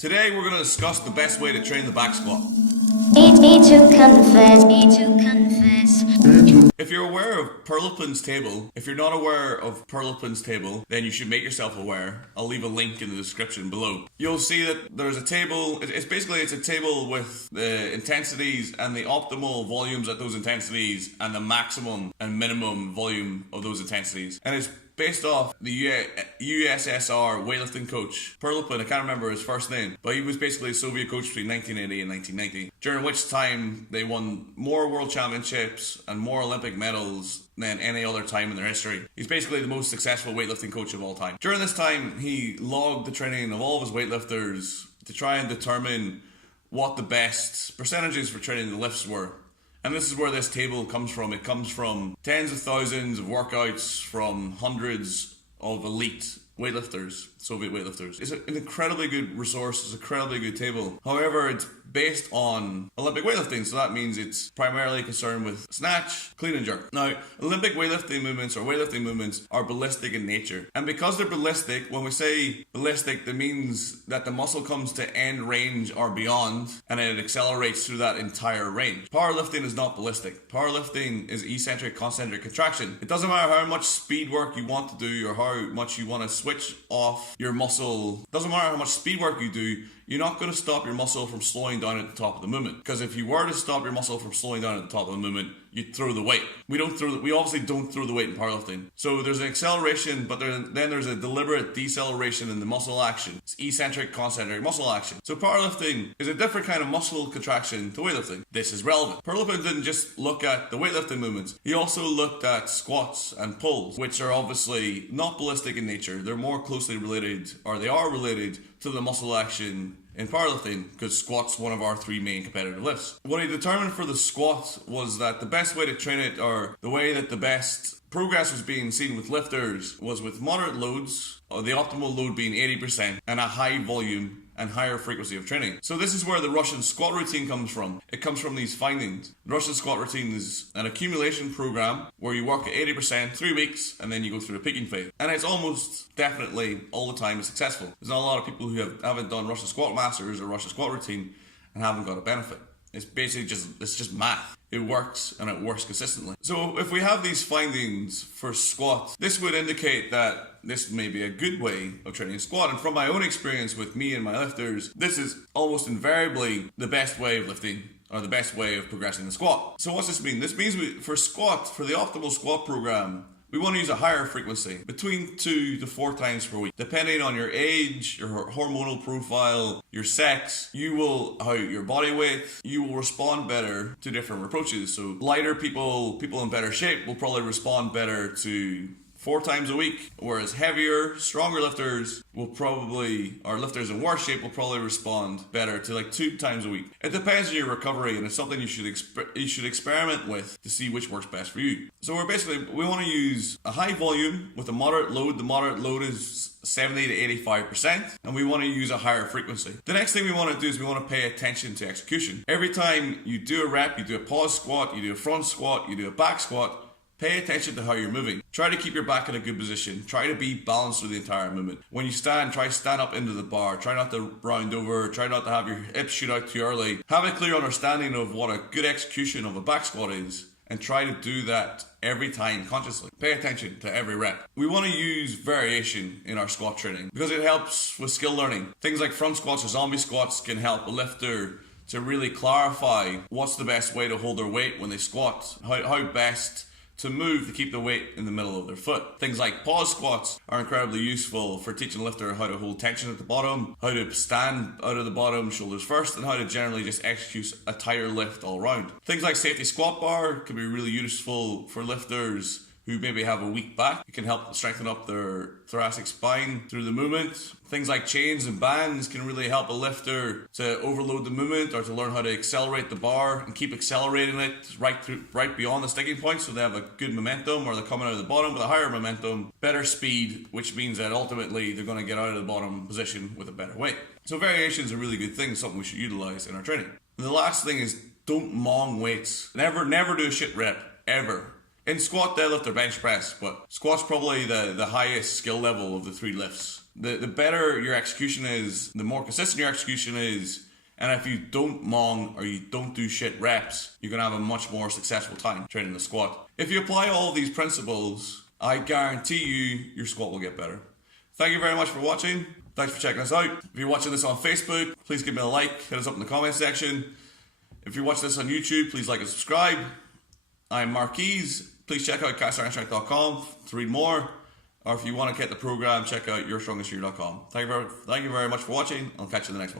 Today we're going to discuss the best way to train the back squat. Need to confess. If you're aware of Pearlitic Table, if you're not aware of Pearlitic Table, then you should make yourself aware. I'll leave a link in the description below. You'll see that there's a table. It's a table with the intensities and the optimal volumes at those intensities and the maximum and minimum volume of those intensities. And it's based off the USSR weightlifting coach, Pearlitic. I can't remember his first name, but he was basically a Soviet coach between 1980 and 1990, during which time they won more world championships and more Olympic medals than any other time in their history. He's basically the most successful weightlifting coach of all time. During this time, he logged the training of all of his weightlifters to try and determine what the best percentages for training the lifts were. And this is where this table comes from. It comes from tens of thousands of workouts from hundreds of elite weightlifters, Soviet weightlifters. It's an incredibly good resource. It's an incredibly good table. However, it's based on Olympic weightlifting, so that means it's primarily concerned with snatch, clean and jerk. Now, Olympic weightlifting movements or weightlifting movements are ballistic in nature. And because they're ballistic, when we say ballistic, that means that the muscle comes to end range or beyond, and it accelerates through that entire range. Powerlifting is not ballistic. Powerlifting is eccentric concentric contraction. It doesn't matter how much speed work you want to do or how much you want to switch off your muscle. It doesn't matter how much speed work you do, you're not going to stop your muscle from slowing down at the top of the movement. Because if you were to stop your muscle from slowing down at the top of the movement, you'd throw the weight. We obviously don't throw the weight in powerlifting. So there's an acceleration, but then there's a deliberate deceleration in the muscle action. It's eccentric concentric muscle action. So powerlifting is a different kind of muscle contraction to weightlifting. This is relevant. Pearlitic didn't just look at the weightlifting movements. He also looked at squats and pulls, which are obviously not ballistic in nature. They're more closely related, or they are related to the muscle action in powerlifting, because squat's one of our three main competitive lifts. What he determined for the squat was that the best way to train it, or the way that the best progress was being seen with lifters, was with moderate loads, or the optimal load being 80%, and a high volume and higher frequency of training. So this is where the Russian squat routine comes from. It comes from these findings. The Russian squat routine is an accumulation program where you work at 80%, 3 weeks, and then you go through a peaking phase. And it's almost definitely all the time successful. There's not a lot of people who haven't done Russian squat masters or Russian squat routine and haven't got a benefit. It's basically just math. It works, and it works consistently. So if we have these findings for squat, this would indicate that this may be a good way of training squat. And from my own experience with me and my lifters, this is almost invariably the best way of lifting, or the best way of progressing the squat. So what's this mean? This means for the optimal squat program, we want to use a higher frequency, between 2 to 4 times per week. Depending on your age, your hormonal profile, your sex, your body weight, you will respond better to different approaches. So lighter people in better shape will probably respond better to 4 times a week, whereas heavier, stronger lifters lifters in worse shape will probably respond better to like 2 times a week. It depends on your recovery, and it's something you should experiment with to see which works best for you. So we want to use a high volume with a moderate load. The moderate load is 70 to 85%, and we want to use a higher frequency. The next thing we want to do is we want to pay attention to execution. Every time you do a rep, you do a pause squat, you do a front squat, you do a back squat, pay attention to how you're moving. Try to keep your back in a good position. Try to be balanced through the entire movement. When you stand, try to stand up into the bar. Try not to round over. Try not to have your hips shoot out too early. Have a clear understanding of what a good execution of a back squat is, and try to do that every time consciously. Pay attention to every rep. We want to use variation in our squat training because it helps with skill learning. Things like front squats or zombie squats can help a lifter to really clarify what's the best way to hold their weight when they squat, how best to move to keep the weight in the middle of their foot. Things like pause squats are incredibly useful for teaching a lifter how to hold tension at the bottom, how to stand out of the bottom, shoulders first, and how to generally just execute a tighter lift all around. Things like safety squat bar can be really useful for lifters who maybe have a weak back. It can help strengthen up their thoracic spine through the movement. Things like chains and bands can really help a lifter to overload the movement, or to learn how to accelerate the bar and keep accelerating it right beyond the sticking point, so they have a good momentum, or they're coming out of the bottom with a higher momentum, better speed, which means that ultimately they're going to get out of the bottom position with a better weight. So variation is a really good thing, something we should utilize in our training. And the last thing is, don't mong weights. Never do a shit rep, ever. In squat, deadlift, or bench press, but squat's probably the highest skill level of the three lifts. The better your execution is, the more consistent your execution is, and if you don't mong or you don't do shit reps, you're going to have a much more successful time training the squat. If you apply all of these principles, I guarantee you your squat will get better. Thank you very much for watching. Thanks for checking us out. If you're watching this on Facebook, please give me a like, hit us up in the comment section. If you're watching this on YouTube, please like and subscribe. I'm Marquise. Please check out castironstrength.com to read more. Or if you want to get the program, check out yourstrongestyear.com. Thank you very much for watching. I'll catch you in the next one.